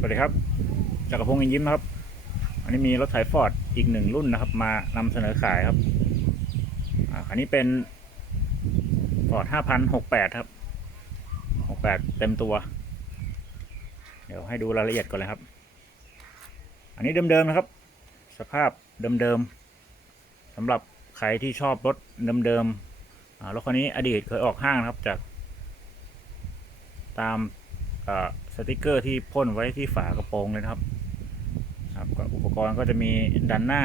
สวัสดีครับจักรพงศ์ยิ้มนะครับ อันนี้มีรถไถฟอร์ดอีกหนึ่งรุ่นนะครับ มานำเสนอขายครับอ่าคันนี้เป็นฟอร์ดห้าพันหกแปดครับหกแปดเต็มตัว เดี๋ยวให้ดูรายละเอียดก่อนเลยครับ อันนี้เดิมๆนะครับ สภาพเดิมๆสำหรับใครที่ชอบรถเดิมๆอ่ารถคันนี้อดีตเคยออกห้างนะครับจากตาม สติกเกอร์ที่พ่นไว้ที่ฝากระโปรงเลยนะครับครับก็อุปกรณ์ก็จะมีดันหน้า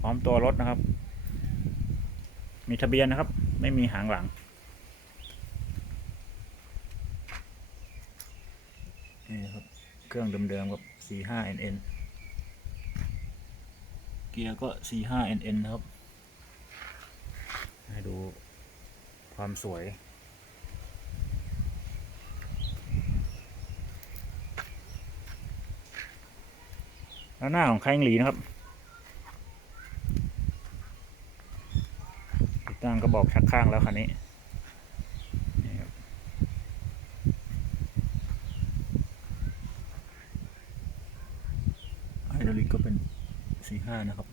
พร้อมตัวรถนะครับ มีทะเบียนนะครับ ไม่มีหางหลังนี่ครับ เครื่องเดิมๆกับ 45NN เกียร์ก็ 45NN นะครับ ให้ดู ความสวย แล้วหน้าของแคงหลีนะครับติดตั้งกระบอกชักข้างแล้วคันนี้นี่ครับไฮดรอลิกก็เป็น45นะครับ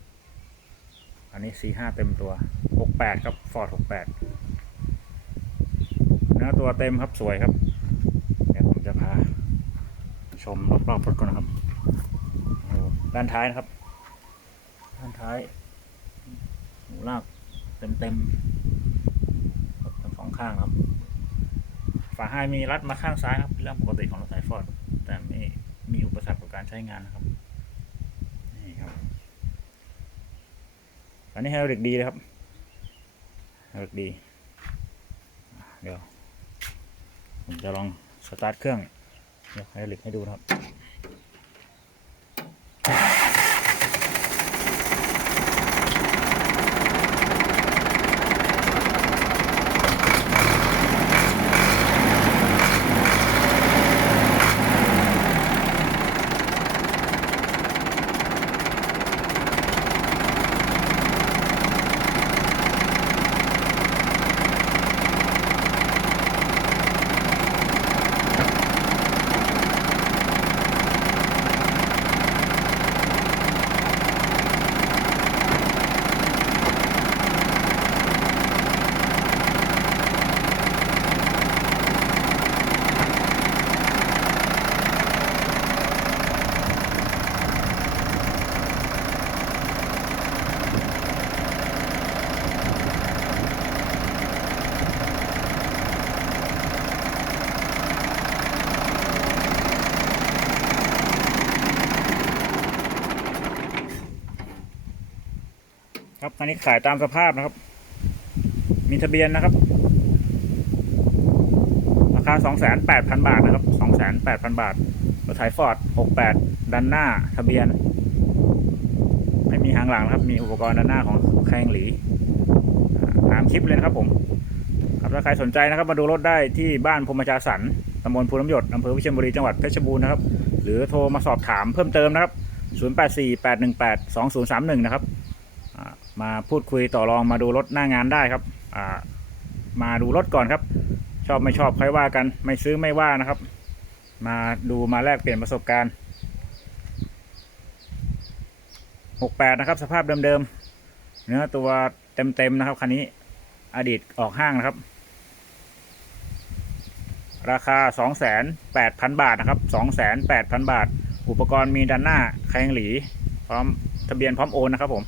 อันนี้45เต็มตัว68ครับฟอร์ด68เนื้อตัวเต็มครับสวยครับ เดี๋ยวผมจะพา ชมรอบๆรถก่อนนะครับด้านท้ายนะครับ ด้านท้ายหูลากเต็มๆครับทั้งสองข้างครับ ฝาไฮมีรัดมาข้างซ้ายครับเป็นเรื่องปกติของรถไถฟอร์ดแต่ไม่มีอุปสรรคกับการใช้งานนะครับนี่ครับ อันนี้ไฮดรอลิกดีเลยครับไฮดรอลิกดี เดี๋ยว ผมจะลองสตาร์ทเครื่องยวไฮดรอลิกให้ดูนะครับ ครับอันนี้ขายตามสภาพนะครับ มีทะเบียนนะครับ ราคา28,000บาทนะครับ28,000บาทรถไถฟอร์ด68ดันหน้าทะเบียน ไม่มีหางหลังนะครับ มีอุปกรณ์ด้านหน้าของแคงหลีตามคลิปเลยนะครับผมครับถ้าใครสนใจนะครับ มาดูรถได้ที่บ้านพรมจาสันตำบลภูน้ำหยดอำเภอวิเชียรบุรีจังหวัดเพชรบูรณ์นะครับ หรือโทรมาสอบถามเพิ่มเติมนะครับ 0848182031 นะครับ มาพูดคุยต่อรองมาดูรถหน้างานได้ครับมาดูรถก่อนครับ ชอบไม่ชอบใค่อยว่ากัน ไม่ซื้อไม่ว่านะครับ มาดูมาแลกเปลี่ยนประสบการณ์ 68 นะครับ สภาพเดิมๆเนื้อตัวเต็มๆนะครับคันนี้อดีตออกห้างนะครับ ราคา 28,000บาทนะครับ 28,000 บาท อุปกรณ์มีด้านหน้าแคงหลี พร้อมทะเบียนพร้อมโอนนะครับผม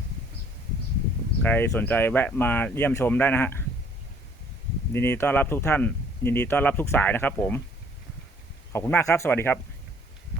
ครสนใจแวะมาเยี่ยมชมได้นะฮะยินดีต้อนรับทุกท่าน ยินดีต้อนรับทุกสายนะครับผม ขอบคุณมากครับ สวัสดีครับ